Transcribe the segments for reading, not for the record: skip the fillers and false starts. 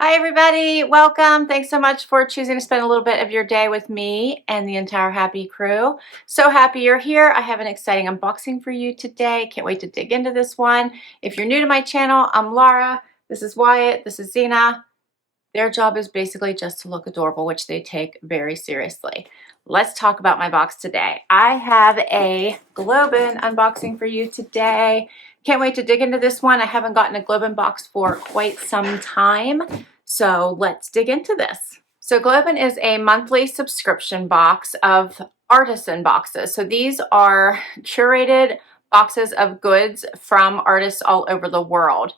Hi everybody, welcome. Thanks so much for choosing to spend a little bit of your day with me and the entire Happy crew. So happy you're here. I have an exciting unboxing for you today. Can't wait to dig into this one. If you're new to my channel, I'm Laura. This is Wyatt. This is Zena. Their job is basically just to look adorable, which they take very seriously. Let's talk about my box today. I have a GlobeIn unboxing for you today. Can't wait to dig into this one. I haven't gotten a GlobeIn box for quite some time, so let's dig into this. So GlobeIn is a monthly subscription box of Artisan boxes. So these are curated boxes of goods from artists all over the world.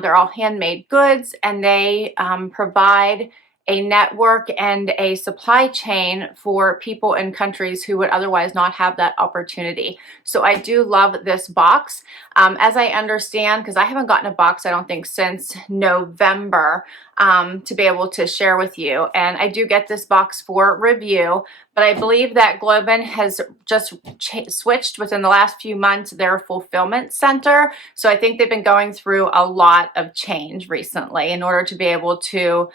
They're all handmade goods, and they provide a network and a supply chain for people in countries who would otherwise not have that opportunity. So I do love this box. As I understand, because I haven't gotten a box, I don't think, since November to be able to share with you. And I do get this box for review, but I believe that GlobeIn has just switched within the last few months their fulfillment center. So I think they've been going through a lot of change recently in order to be able to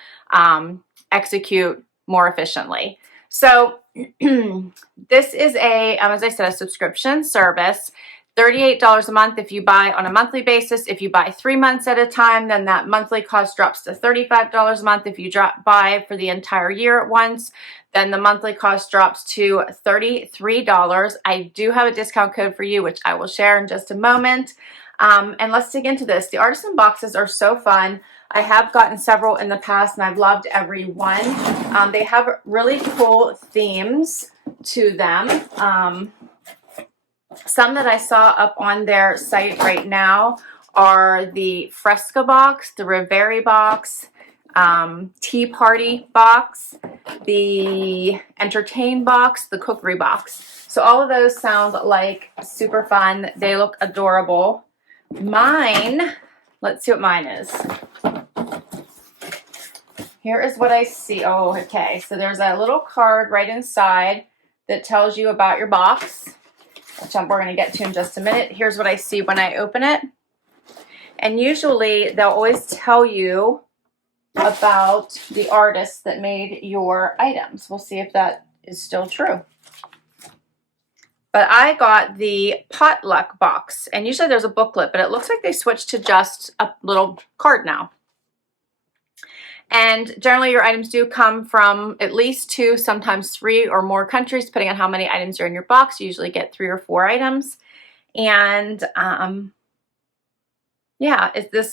execute more efficiently. So this is as I said, a subscription service. $38 a month if you buy on a monthly basis. If you buy 3 months at a time, then that monthly cost drops to $35 a month. If you buy for the entire year at once, then the monthly cost drops to $33. I do have a discount code for you, which I will share in just a moment. And let's dig into this. The Artisan boxes are so fun. I have gotten several in the past, and I've loved every one. They have really cool themes to them. Some that I saw up on their site right now are the Fresco Box, the Riveri Box, Tea Party Box, the Entertain Box, the Cookery Box. So all of those sound like super fun. They look adorable. Mine, let's see what mine is. Here is what I see. Oh, okay. So there's a little card right inside that tells you about your box, which we're going to get to in just a minute. Here's what I see when I open it. And usually they'll always tell you about the artist that made your items. We'll see if that is still true. But I got the potluck box, and usually there's a booklet, but it looks like they switched to just a little card now. And generally your items do come from at least 2, sometimes 3 or more countries, depending on how many items are in your box. You usually get 3 or 4 items. And yeah,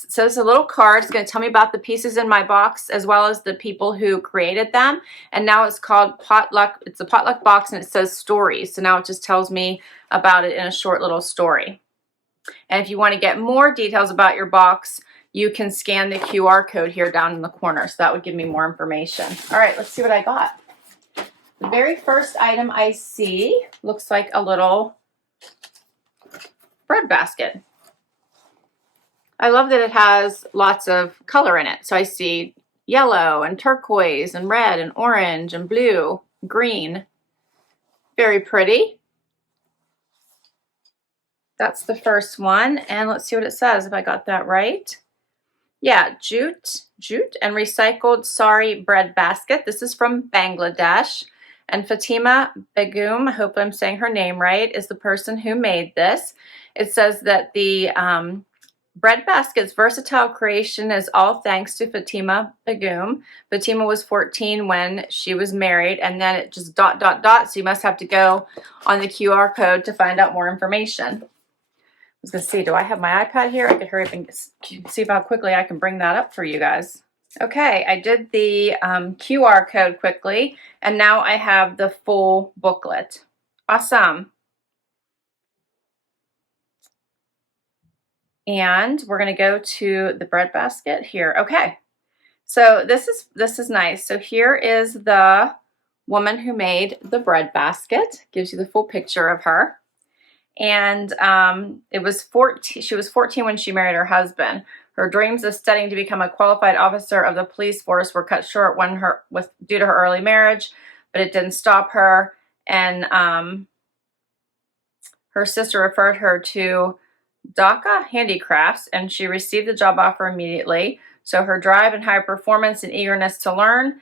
so it's a little card. It's going to tell me about the pieces in my box as well as the people who created them. And now it's called Potluck. It's a potluck box, and it says stories. So now it just tells me about it in a short little story. And if you want to get more details about your box, you can scan the QR code here down in the corner. So that would give me more information. All right, let's see what I got. The very first item I see looks like a little bread basket. I love that it has lots of color in it. So I see yellow and turquoise and red and orange and blue, green. Very pretty. That's the first one. And let's see what it says, if I got that right. Yeah, jute and recycled sari bread basket. This is from Bangladesh. And Fatima Begum, I hope I'm saying her name right, is the person who made this. It says that the bread basket's versatile creation is all thanks to Fatima Begum. Fatima was 14 when she was married, and then it just ... So you must have to go on the QR code to find out more information. I was going to see, do I have my iPad here? I could hurry up and see how quickly I can bring that up for you guys. Okay, I did the QR code quickly, and now I have the full booklet. Awesome. And we're going to go to the bread basket here. Okay, so this is nice. So here is the woman who made the bread basket. Gives you the full picture of her. And she was 14 when she married her husband. Her dreams of studying to become a qualified officer of the police force were cut short due to her early marriage, but it didn't stop her. And her sister referred her to Dhaka Handicrafts, and she received the job offer immediately. So her drive and high performance and eagerness to learn.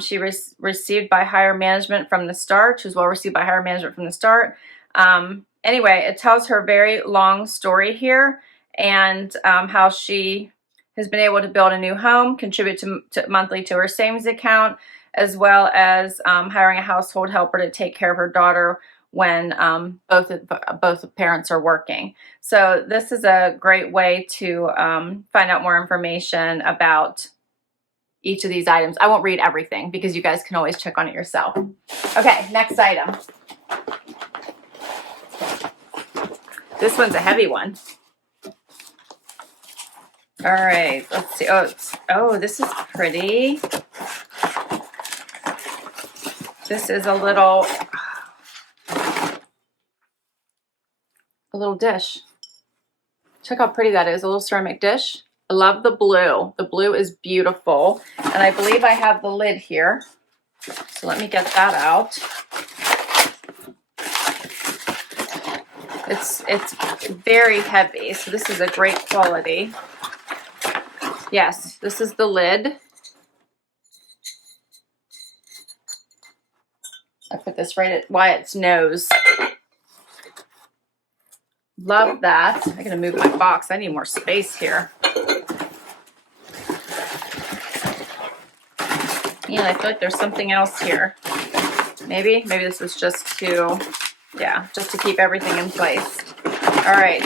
She was received by higher management from the start. She was well received by higher management from the start. Anyway, it tells her very long story here, and how she has been able to build a new home, contribute to monthly to her savings account, as well as hiring a household helper to take care of her daughter when both parents are working. So this is a great way to find out more information about each of these items. I won't read everything because you guys can always check on it yourself. Okay, next item. This one's a heavy one. All right, let's see. Oh, this is pretty. This is a little dish. Check how pretty that is, a little ceramic dish. I love the blue. The blue is beautiful. And I believe I have the lid here. So let me get that out. It's very heavy, so this is a great quality. Yes, this is the lid. I put this right at Wyatt's nose. Love that. I'm gonna move my box. I need more space here. Yeah, I feel like there's something else here. Maybe this was just to, yeah, just to keep everything in place. All right.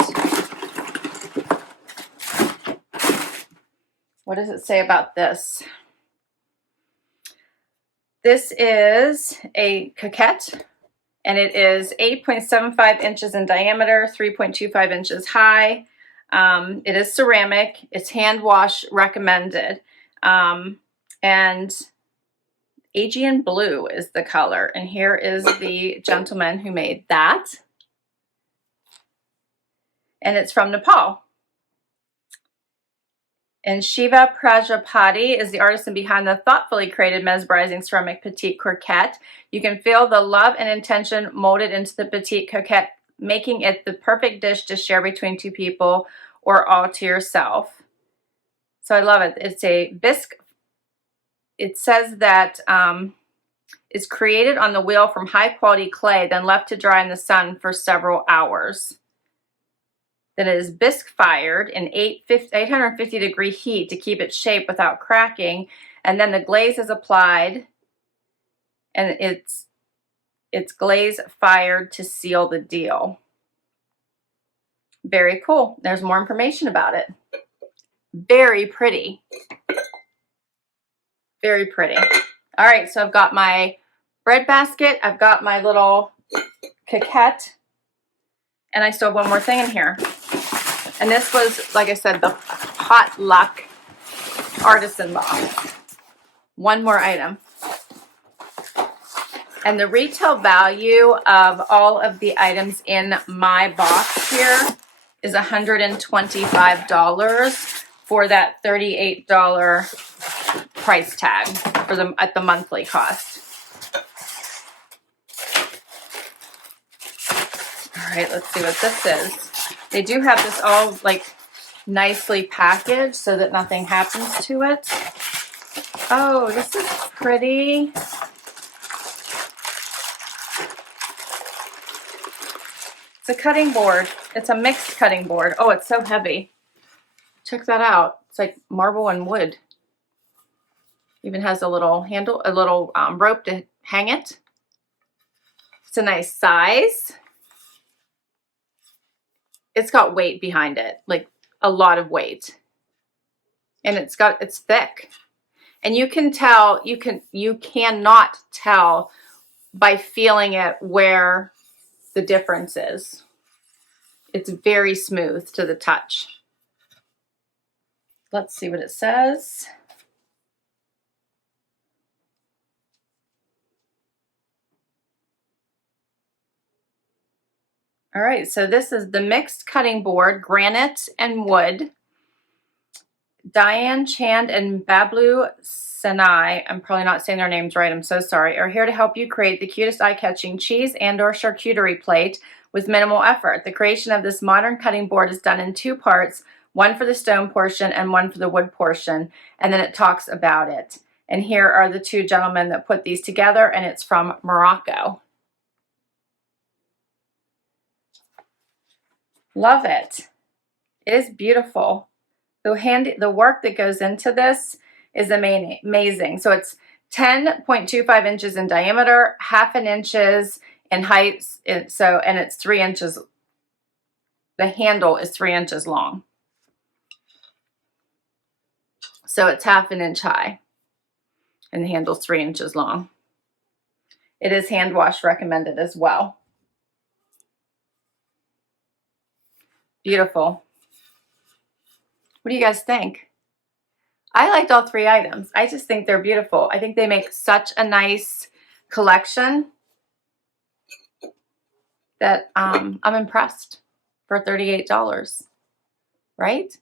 What does it say about this? This is a coquette, and it is 8.75 inches in diameter, 3.25 inches high. It is ceramic. It's hand wash recommended. And Aegean blue is the color. And here is the gentleman who made that. And it's from Nepal. And Shiva Prajapati is the artisan behind the thoughtfully created mesmerizing ceramic petite coquette. You can feel the love and intention molded into the petite coquette, making it the perfect dish to share between two people or all to yourself. So I love it. It's a bisque. It says that it's created on the wheel from high quality clay, then left to dry in the sun for several hours. Then it is bisque fired in 850 degree heat to keep its shape without cracking. And then the glaze is applied, and it's glaze fired to seal the deal. Very cool. There's more information about it. Very pretty. Very pretty. All right, so I've got my bread basket. I've got my little coquette. And I still have one more thing in here. And this was, like I said, the potluck artisan box. One more item. And the retail value of all of the items in my box here is $125 for that $38 price tag for at the monthly cost. All right, let's see what this is. They do have this all like nicely packaged so that nothing happens to it. Oh, this is pretty. It's a cutting board. It's a mixed cutting board. Oh, it's so heavy. Check that out. It's like marble and wood. Even has a little handle, a little rope to hang it. It's a nice size. It's got weight behind it, like a lot of weight. And it's thick. And you can tell, you cannot tell by feeling it where the difference is. It's very smooth to the touch. Let's see what it says. All right, so this is the mixed cutting board, granite and wood. Diane Chand and Bablu Senai, I'm probably not saying their names right, I'm so sorry, are here to help you create the cutest eye-catching cheese and/or charcuterie plate with minimal effort. The creation of this modern cutting board is done in two parts, one for the stone portion and one for the wood portion, and then it talks about it. And here are the two gentlemen that put these together, and it's from Morocco. Love it. It is beautiful. The work that goes into this is amazing. So it's 10.25 inches in diameter, half an inch in height, and it's 3 inches. The handle is 3 inches long. So it's half an inch high, and the handle's 3 inches long. It is hand wash recommended as well. Beautiful. What do you guys think? I liked all three items. I just think they're beautiful. I think they make such a nice collection that I'm impressed for $38, right?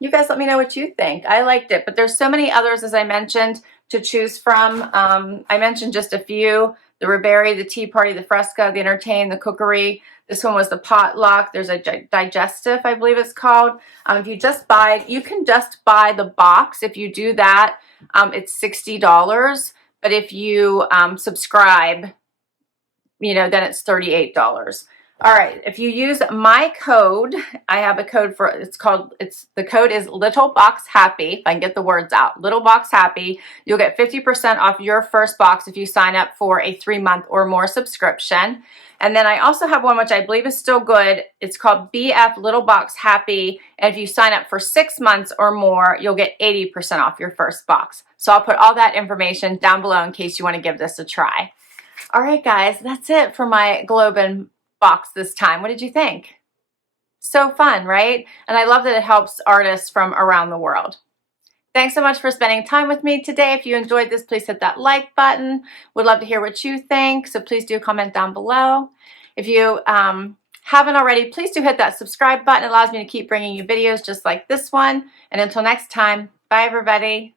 You guys let me know what you think. I liked it, but there's so many others, as I mentioned, to choose from. I mentioned just a few: the Riberi, the Tea Party, the Fresco, the Entertain, the Cookery. This one was the Potluck. There's a Digestive, I believe it's called. If you just buy, you can just buy the box. If you do that, it's $60. But if you subscribe, you know, then it's $38. All right, if you use my code, I have a code for, the code is littleboxhappy, if I can get the words out, littleboxhappy. You'll get 50% off your first box if you sign up for a 3-month or more subscription. And then I also have one which I believe is still good. It's called BF littleboxhappy, and if you sign up for 6 months or more, you'll get 80% off your first box. So I'll put all that information down below in case you want to give this a try. All right, guys, that's it for my GlobeIn box this time. What did you think? So fun, right? And I love that it helps artists from around the world. Thanks so much for spending time with me today. If you enjoyed this, please hit that like button. Would love to hear what you think, so please do comment down below. If you haven't already, please do hit that subscribe button. It allows me to keep bringing you videos just like this one. And until next time, bye everybody.